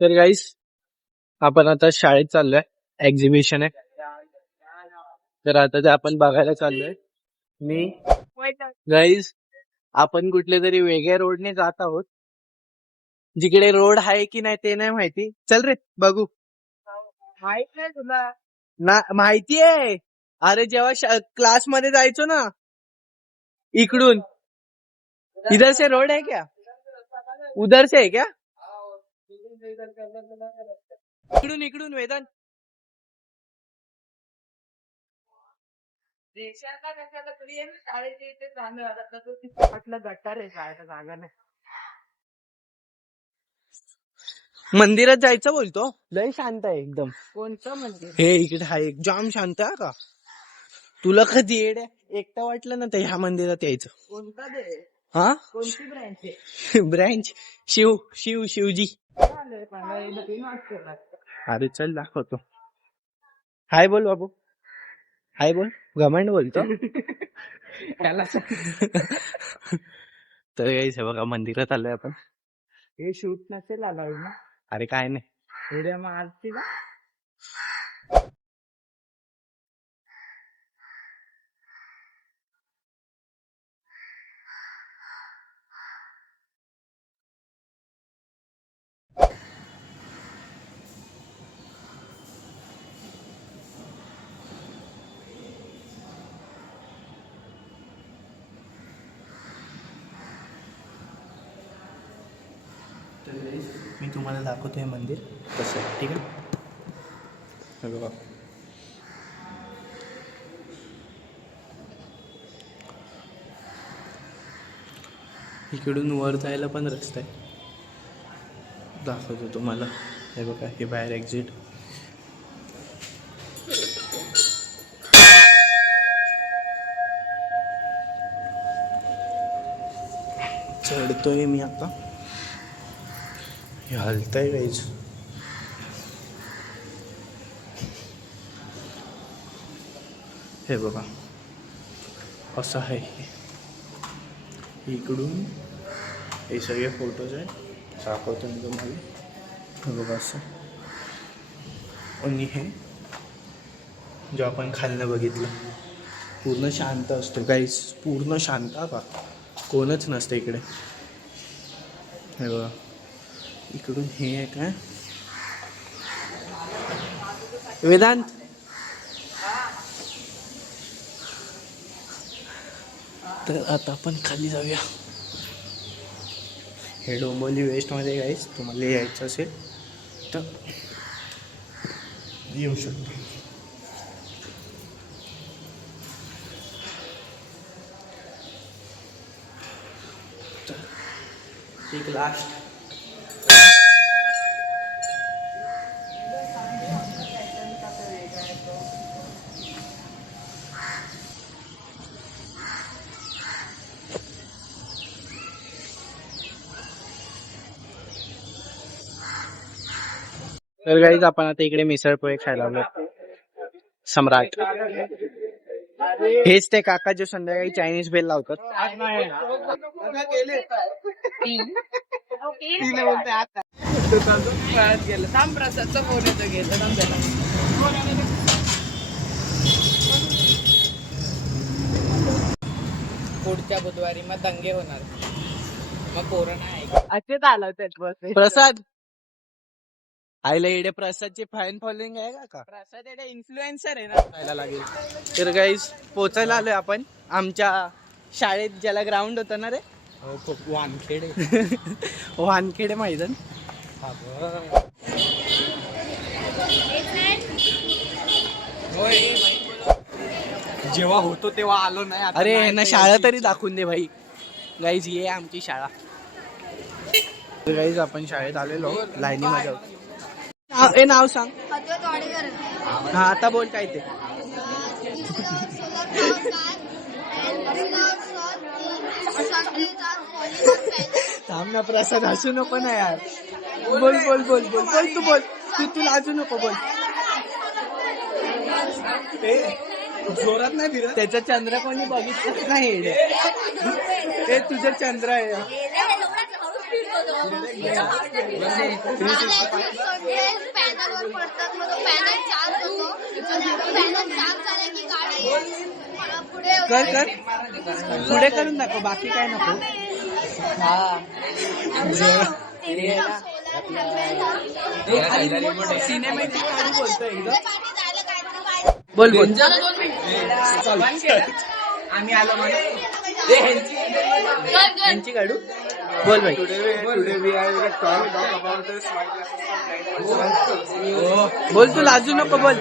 तर गाईस आपण आता शाळेत चाललोय, एक्झिबिशन आहे. तर आता ते आपण बघायला चाललोय. मी गाईस आपण कुठल्या तरी वेगळ्या रोडने जात आहोत. जिकडे रोड आहे की नाही ते नाही माहिती. चल रे बघू. माहित नाही तुला? ना माहिती आहे. अरे जेव्हा क्लास मध्ये जायचो ना इकडून, इधर से रोड है क्या? उधर से है क्या? इकडून इकडून वेदांत. गटार आहे शाळेचा जागा नाही. मंदिरात जायचं बोलतो. लय शांत आहे एकदम. कोणतं मंदिर? हे इकडे आहे जाम शांत आहे का. तुला कधी येड एकटा वाटलं ना तर ह्या मंदिरात यायचं. कोणता दे? हा कोणती ब्रँच आहे? ब्रँच शिवजी. अरे चल दाखवतो. हाय बोल बाबू. हाय बोल. घमंड बोलतो. तर हे बघा मंदिरात आलोय आपण. हे शूट नसेल आला ना. अरे काय नाही उद्या मग आरती ना. मी तुम्हाला दाखवतोय मंदिर कसं आहे. ठीक आहे बघा. इकडून वर जायला पण रस्ता आहे. दाखवतो तुम्हाला. हे बघा हे बाहेर एक्झिट. चढतोय मी आता. हे हलतंय गाईज. हे बघा असं आहे. इकडून हे सगळे फोटोज आहे. दाखवतो मी तुम्हाला. हे बघा असं. आणि हे जो आपण खालनं बघितलं पूर्ण शांत असतो गाईज. पूर्ण शांत का कोणच नसतं इकडे. हे बघा इकडून हे आहे काय वेदांत. तर आता आपण खाली जाऊया. हे डोंबिवली वेस्टमध्ये गाईस. तुम्हाला यायचं असेल तर येऊ शकतो. एक लास्ट तर गाईज आपण आता इकडे मिसळ पोहे खायला आलो. सम्राट. हेच ते काका जो संध्याकाळी चायनीज बेल लावतात. पुढच्या बुधवारी मग दंगे होणार. मग कोरोना आहे. असेच आलं त्यात प्रसाद. आईला इकडे प्रसादची फॅन फॉलोइंग आहे का. प्रसाद एवढा इन्फ्लुएन्सर आहे ना. खायला लागेल. तर गाईज पोचायला आलोय आपण आमच्या शाळेत ज्याला ग्राउंड होतं ना रे. खूप वानखेडे. वानखेडे मैदान. जेव्हा होतो तेव्हा आलो नाही. अरे ना शाळा तरी दाखवून दे भाई. गाईज ये आमची शाळा. तर गाईज आपण शाळेत आलेलो लाईनीमध्ये. ए नाव सांग. हा आता बोल काय ते. थांब ना प्रसाद हसू नको ना यार. बोल बोल बोल बोल बोल तू बोल. तू लाजू नको बोल. जोरात नाही फिरत. त्याचं चंद्र कोणी बघितलंच नाही. हे तुझं चंद्र आहे. कर कर पुढे करून दाखव, बाकी काय नको. सिनेमॅटिक गाडी बोलतोय एकदम. बोल बोल. आम्ही आलो यांची काढू. बोल भाई. बोल तू लाजू नको. बोल.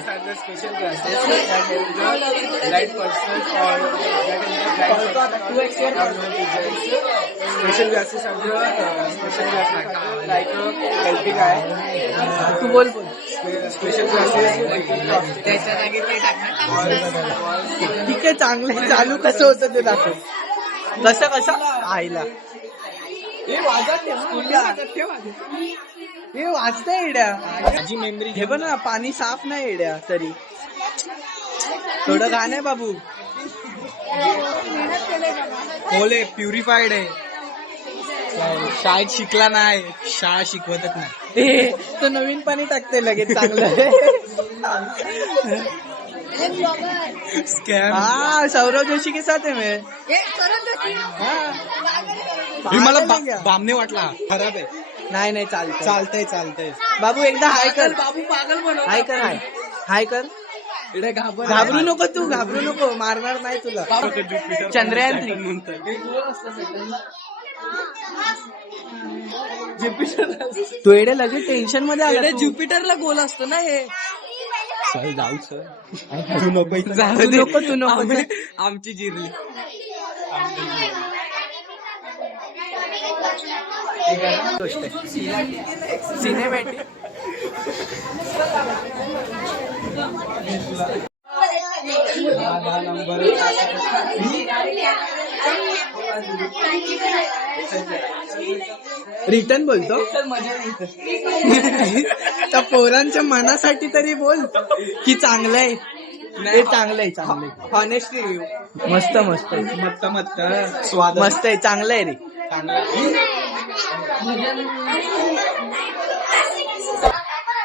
तू बोल बोल. स्पेशल ठीक आहे, चांगलं चालू कसं होतं ते दाखव. कसं आईला हे वाचतंय एड्या. माझी मेमरी हे पण ना, पाणी साफ नाही एड्या तरी. थोडं घाण आहे बाबू. बोले प्युरिफाईड आहे. शाळेत शिकला नाही, शाळा शिकवतच नाही. तो नवीन पाणी टाकते लगेच. चांगलं स्कॅम. हाँ सौरव जोशी के साथ है मैं. मला बामने वाटला. खराब आहे. नाही चालतंय. बाबू एकदा हाय कर. बाबू पागल बनव. हाय कर. घाबरू नको तू. मारणार नाही तुला. चंद्रयान 3 तू एडे लगेच टेन्शन मध्ये आला. ज्युपिटरला गोल असतो ना हे. जाऊ सर. तू नको. आमची जिरली. सिनेमॅटिक रिटर्न बोलतो. त्या पोरांच्या मनासाठी तरी बोल की चांगलं आहे. हे चांगलं आहे. Honestly review. मस्त स्वाद मस्त आहे. चांगलं आहे रे.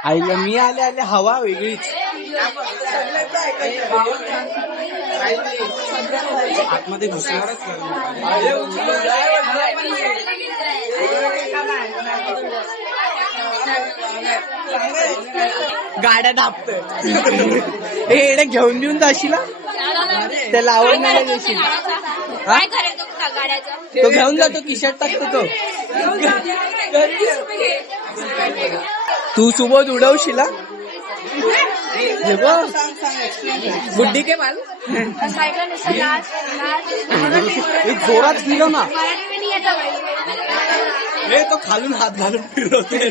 आईला मी आले हवा वेगळीच. आतमध्ये घुसणारच. गाड्या दाबतोय. हे घेऊन देऊन जाशील. त्याला आवड नाही देशील. तो घेऊन जातो. खिशात टाकतो तो. तू सुबोध उडवशील. बुड्डी के बाल जोरात फिरव ना. हे तो खालून हात घालून फिरवतोय.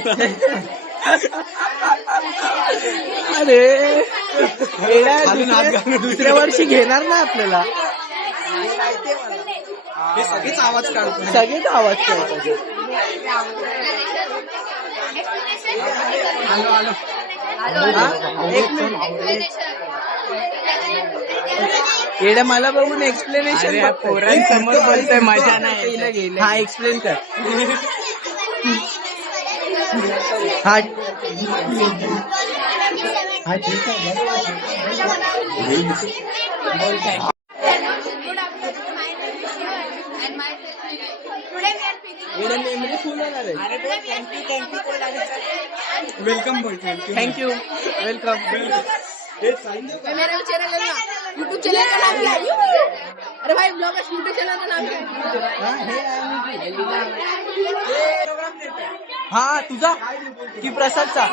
अरे दुसऱ्या वर्षी घेणार ना आपल्याला. हे सगळेच आवाज काढतो. एवढं मला बघून एक्सप्लेनेशन. समोर बोलतोय मजा नाही. हा एक्सप्लेन कर. हा ठीक आहे. मेमरी फुल होणार आहे. वेलकम बोल. थँक्यू. वेलकम. मेरा चैनल है ना, यूट्यूब चैनल का नाम क्या है? अरे भाई ब्लॉग का यूट्यूब चैनल का नाम क्या है? हा तुझा की प्रसादचा?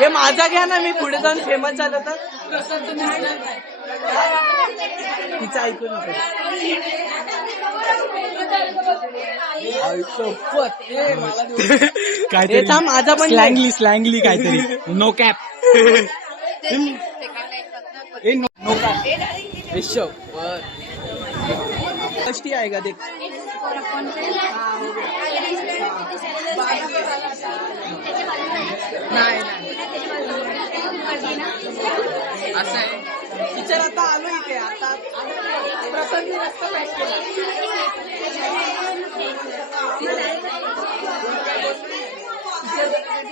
हे माझा घ्या ना. मी पुढे जाऊन फेमस झालं तर. तिचं ऐकू नको. काय माझा पण स्लँगली काहीतरी. No cap. कष्टी आहे का ते? नाही असं आहे. टीचर आता आलो इथे आता प्रसंगी रस्ता पॅक केला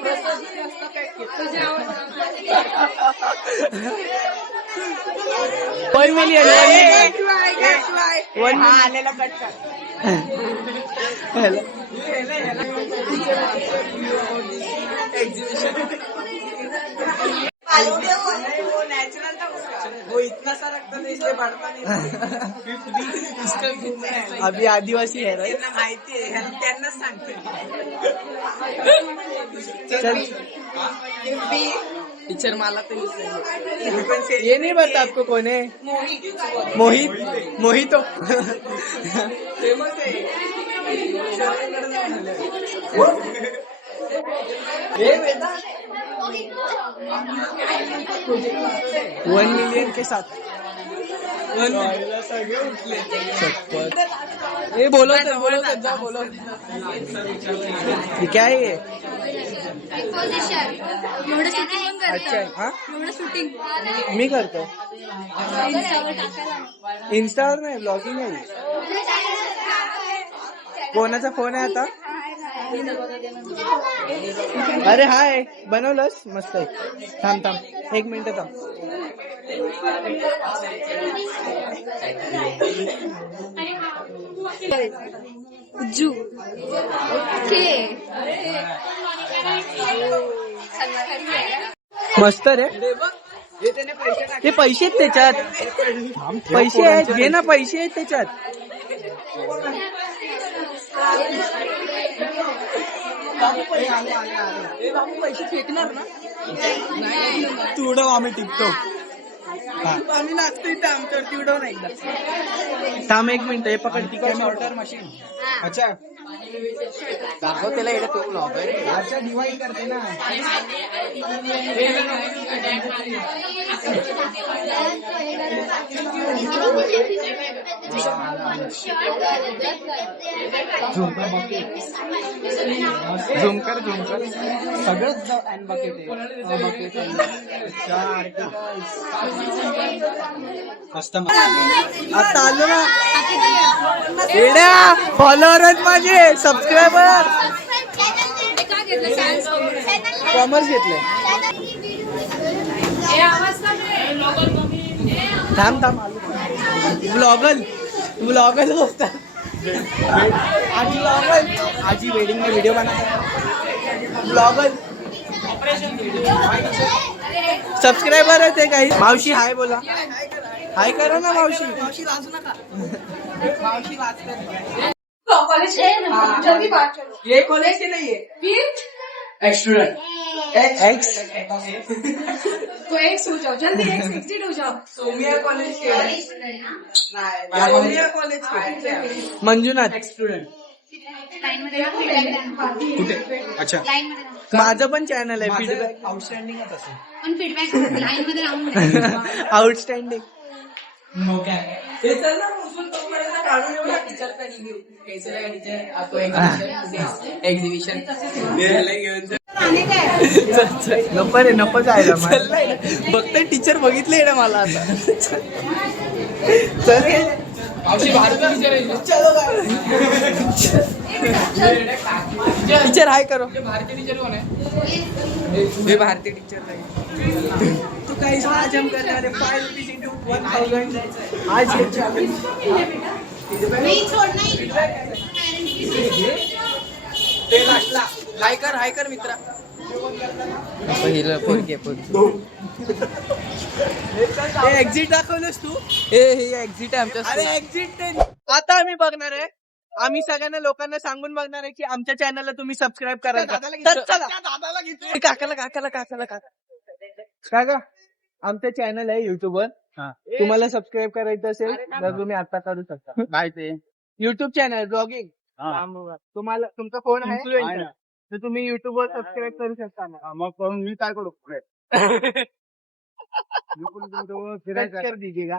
प्रसंगी रस्ता पॅक केला 1 million आलेला कट कर नॅचरल था उसका वो इतना सा रखता था इसलिए बढ़ता नहीं अभी आदिवासी है right? त्यांना माहिती आहे त्यांनाच सांगते चल टीचर मला तर ये नहीं बता आपको कौन है मोहित मोहितो फेमस आहे हे वेदा 1 million के साथ ये बोलो तो जाओ बोलो ये क्या है ये अच्छा हाँ मी करतो इंस्टावर नाही ब्लॉगिंग आहे कोणाचा फोन आहे आता अरे हाय बनवलंस मस्त आहे थांब 1 मिनिट थांब जू ओके मस्त रे हे त्याने पैसे ते पैसे आहेत त्याच्यात पैसे आहेत घे ना पैसे आहेत त्याच्यात बाबू पैसे फेकणार ना तू उडव आम्ही टिकतो आम्ही नाचतो इथं आमच्यावरती उडव ना एकदा थांब 1 मिनिट हे पकड शॉर्टर मशीन अच्छा दाखव त्याला इकडे तो ब्लॉग आहे अच्छा डिवाइड करते ना झूम कर सगळंच बकेट आता आलो ना येड्या फॉलोअर आहेत माझे सबस्क्रायबर कॉमर्स घेतलंय थांब ब्लॉगल होता आजी वेडिंग में वीडियो बनाता ब्लॉगल सबस्क्रायबर आहे ते काही मावशी हाय बोला हाय करा ना मावशी लाजू नका मावशी लाजते कॉलेज जल्दी बात करो ये कॉलेज से नहीं है फिर स्टूडेंट एक्स तो एक हो जाओ जल्दी एग्जिट हो जाओ सोमिया कॉलेज के नहीं सोमिया कॉलेज के मंजुनाथ स्टूडेंट कुठे अच्छा माझं पण चॅनल आहे फीडबॅक आउटस्टँडिंगच असेल पण फीडबॅक लाईन मध्ये राहून आउटस्टँडिंग हे चल ना उचलून तोपर्यंत काढून येऊ ना टीचरकडे घेऊ टीचर तो एक्झिबिशन नको जायला फक्त टीचर बघितले ना मला आता चल टीचर हाय करो भारतीय टीचर कोण आहे मी भारतीय टीचर नाही तो गाइस आज हम करने वाले 5 रुपीस into 1000 आज ये चैलेंज नहीं छोड़ना ही ते लास्टला हाय कर मित्रा पहिलं पोरगे एक्झिट दाखवलंस तू हे एक्झिट आहे आमच्या अरे एक्झिट आता आम्ही बघणार आहे आम्ही सगळ्यांना लोकांना सांगून बघणार आहे की आमच्या चॅनलला तुम्ही सबस्क्राईब करा काका आमचं चॅनल आहे युट्यूबवर तुम्हाला सबस्क्राईब करायचं असेल तर तुम्ही आता करू शकता माहिती युट्यूब चॅनल ब्लॉगिंग तुम्हाला तुमचा फोन आहे तर तुम्ही युट्यूबवर सबस्क्राईब करू शकता ना मग करून मी काय करू फिरायचं कर दीजिएगा